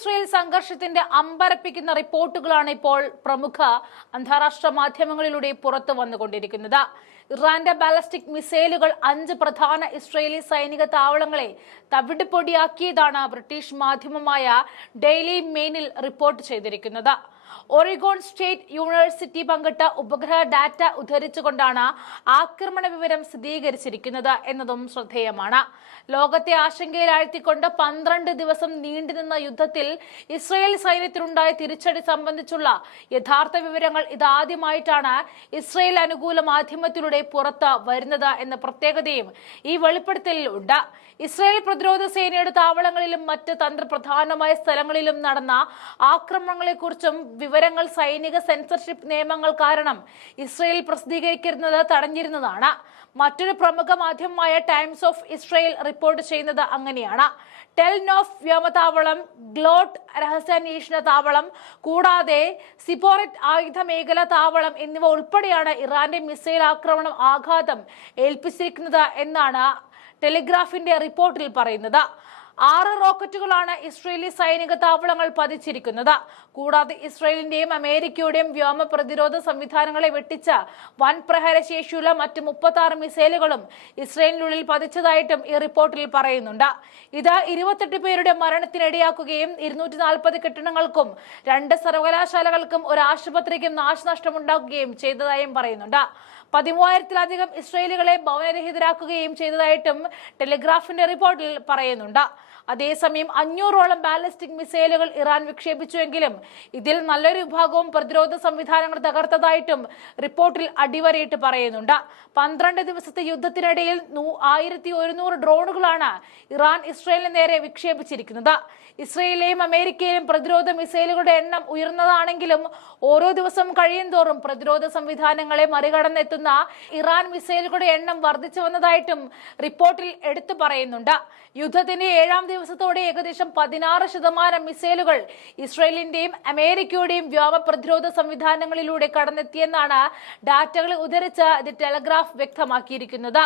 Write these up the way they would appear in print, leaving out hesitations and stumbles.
Israel സംഘർഷത്തിന്റെ അമ്പരപ്പിക്കുന്ന റിപ്പോർട്ടുകളാണ് ഇപ്പോൾ പ്രമുഖ അന്താരാഷ്ട്ര മാധ്യമങ്ങളിലൂടെ പുറത്തു വന്നുകൊണ്ടിരിക്കുന്നത്. ഇറാന്റെ ബാലിസ്റ്റിക് മിസൈലുകൾ 5 പ്രധാന ഇസ്രയേലി സൈനിക താവളങ്ങളെ തവിടുപൊടിയാക്കിയതാണ് ബ്രിട്ടീഷ് മാധ്യമമായ ഡെയിലി മെയിലിൽ റിപ്പോർട്ട് ചെയ്തിരിക്കുന്നത്. ഒറിഗോൺ സ്റ്റേറ്റ് യൂണിവേഴ്സിറ്റി പങ്കിട്ട ഉപഗ്രഹ ഡാറ്റ ഉദ്ധരിച്ചുകൊണ്ടാണ് ആക്രമണ വിവരം സ്ഥിരീകരിച്ചിരിക്കുന്നത് എന്നതും ശ്രദ്ധേയമാണ്. ലോകത്തെ ആശങ്കയിലാഴ്ത്തിക്കൊണ്ട് 12 ദിവസം നീണ്ടുനിന്ന യുദ്ധത്തിൽ ഇസ്രയേൽ സൈന്യത്തിനുണ്ടായ തിരിച്ചടി സംബന്ധിച്ചുള്ള യഥാർത്ഥ വിവരങ്ങൾ ഇതാദ്യമായിട്ടാണ് ഇസ്രയേൽ അനുകൂല മാധ്യമത്തിലൂടെ പുറത്ത് വരുന്നത് എന്ന പ്രത്യേകതയും ഈ വെളിപ്പെടുത്തലിൽ ഉണ്ട്. ഇസ്രയേൽ പ്രതിരോധ സേനയുടെ താവളങ്ങളിലും മറ്റ് തന്ത്രപ്രധാനമായ സ്ഥലങ്ങളിലും നടന്ന ആക്രമണങ്ങളെക്കുറിച്ചും വിവരങ്ങൾ സൈനിക സെൻസർഷിപ്പ് നിയമങ്ങൾ കാരണം ഇസ്രയേൽ പ്രസിദ്ധീകരിക്കുന്നത് തടഞ്ഞിരുന്നതാണ്. മറ്റൊരു പ്രമുഖ മാധ്യമമായ ടൈംസ് ഓഫ് ഇസ്രയേൽ റിപ്പോർട്ട് ചെയ്യുന്നത് അങ്ങനെയാണ്. ടെൽ നോഫ് വ്യോമതാവളം, ഗ്ലോട്ട് രഹസ്യാന്വേഷണ താവളം കൂടാതെ സിപ്പോററ്റ് ആയുധ മേഖല താവളം എന്നിവ ഉൾപ്പെടെയാണ് ഇറാന്റെ മിസൈൽ ആക്രമണം ആഘാതം ഏൽപ്പിച്ചിരിക്കുന്നത് എന്നാണ് ടെലിഗ്രാഫിന്റെ റിപ്പോർട്ടിൽ പറയുന്നത്. 6 റോക്കറ്റുകളാണ് ഇസ്രയേലി സൈനിക താവളങ്ങൾ പതിച്ചിരിക്കുന്നത്. കൂടാതെ ഇസ്രയേലിന്റെയും അമേരിക്കയുടെയും വ്യോമ പ്രതിരോധ സംവിധാനങ്ങളെ വെട്ടിച്ച വൻ പ്രഹരശേഷിയുള്ള മറ്റ് 36 മിസൈലുകളും ഇസ്രയേലിനുള്ളിൽ പതിച്ചതായിട്ടും ഈ റിപ്പോർട്ടിൽ പറയുന്നുണ്ട്. ഇത് 28 പേരുടെ മരണത്തിനിടയാക്കുകയും 240 കെട്ടിടങ്ങൾക്കും 2 സർവകലാശാലകൾക്കും ഒരു ആശുപത്രിക്കും നാശനഷ്ടമുണ്ടാക്കുകയും ചെയ്തതായും പറയുന്നുണ്ട്. 13,000-ലധികം ഇസ്രയേലികളെ ഭവനരഹിതരാക്കുകയും ചെയ്തതായിട്ടും ടെലിഗ്രാഫിന്റെ റിപ്പോർട്ടിൽ പറയുന്നുണ്ട്. അതേസമയം 500ഓളം ബാലിസ്റ്റിക് മിസൈലുകൾ ഇറാൻ വിക്ഷേപിച്ചുവെങ്കിലും ഇതിൽ നല്ലൊരു വിഭാഗവും പ്രതിരോധ സംവിധാനങ്ങൾ തകർത്തതായിട്ടും റിപ്പോർട്ടിൽ അടിവരയിട്ട് പറയുന്നുണ്ട്. 12 ദിവസത്തെ യുദ്ധത്തിനിടയിൽ 1100 ഡ്രോണുകളാണ് ഇറാൻ ഇസ്രയേലിന് നേരെ വിക്ഷേപിച്ചിരിക്കുന്നത്. ഇസ്രയേലിലെയും അമേരിക്കയിലെയും പ്രതിരോധ മിസൈലുകളുടെ എണ്ണം ഉയർന്നതാണെങ്കിലും ഓരോ ദിവസം കഴിയുന്തോറും പ്രതിരോധ സംവിധാനങ്ങളെ മറികടന്നെത്തുന്ന ഇറാൻ മിസൈലുകളുടെ എണ്ണം വർദ്ധിച്ചു വന്നതായിട്ടും റിപ്പോർട്ടിൽ എടുത്തു പറയുന്നുണ്ട്. യുദ്ധത്തിന്റെ 7ാം ദിവസത്തോടെ ഏകദേശം 16% മിസൈലുകൾ ഇസ്രയേലിന്റെയും അമേരിക്കയുടെയും വ്യോമ പ്രതിരോധ സംവിധാനങ്ങളിലൂടെ കടന്നെത്തിയെന്നാണ് ഡാറ്റകൾ ഉദ്ധരിച്ച് ദി ടെലഗ്രാഫ് വ്യക്തമാക്കിയിരിക്കുന്നത്.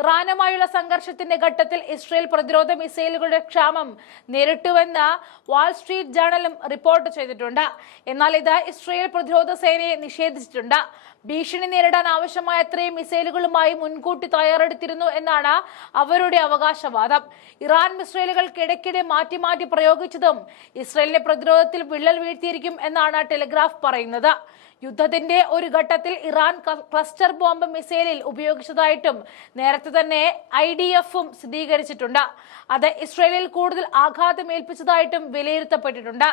ഇറാനുമായുള്ള സംഘർഷത്തിന്റെ ഘട്ടത്തിൽ ഇസ്രയേൽ പ്രതിരോധ മിസൈലുകളുടെ ക്ഷാമം നേരിട്ടുവെന്ന് വാൾസ്ട്രീറ്റ് ജേണലും റിപ്പോർട്ട് ചെയ്തിട്ടുണ്ട്. എന്നാൽ ഇത് ഇസ്രയേൽ പ്രതിരോധ സേനയെ നിഷേധിച്ചിട്ടുണ്ട്. ഭീഷണി നേരിടാൻ ആവശ്യമായ അത്രയും മിസൈലുകളുമായി മുൻകൂട്ടി തയ്യാറെടുത്തിരുന്നു എന്നാണ് അവരുടെ അവകാശവാദം. ഇറാൻ മിസൈലുകൾ ഇടയ്ക്കിടെ മാറ്റി മാറ്റി പ്രയോഗിച്ചതും ഇസ്രയേലിന്റെ പ്രതിരോധത്തിൽ വിള്ളൽ വീഴ്ത്തിയിരിക്കും എന്നാണ് ടെലിഗ്രാഫ് പറയുന്നത്. യുദ്ധത്തിന്റെ ഒരു ഘട്ടത്തിൽ ഇറാൻ ക്ലസ്റ്റർ ബോംബ് മിസൈലിൽ ഉപയോഗിച്ചതായിട്ടും നേരത്തെ തന്നെ IDFും സ്ഥിരീകരിച്ചിട്ടുണ്ട്. അത് ഇസ്രയേലിൽ കൂടുതൽ ആഘാതമേൽപ്പിച്ചതായിട്ടും വിലയിരുത്തപ്പെട്ടിട്ടുണ്ട്.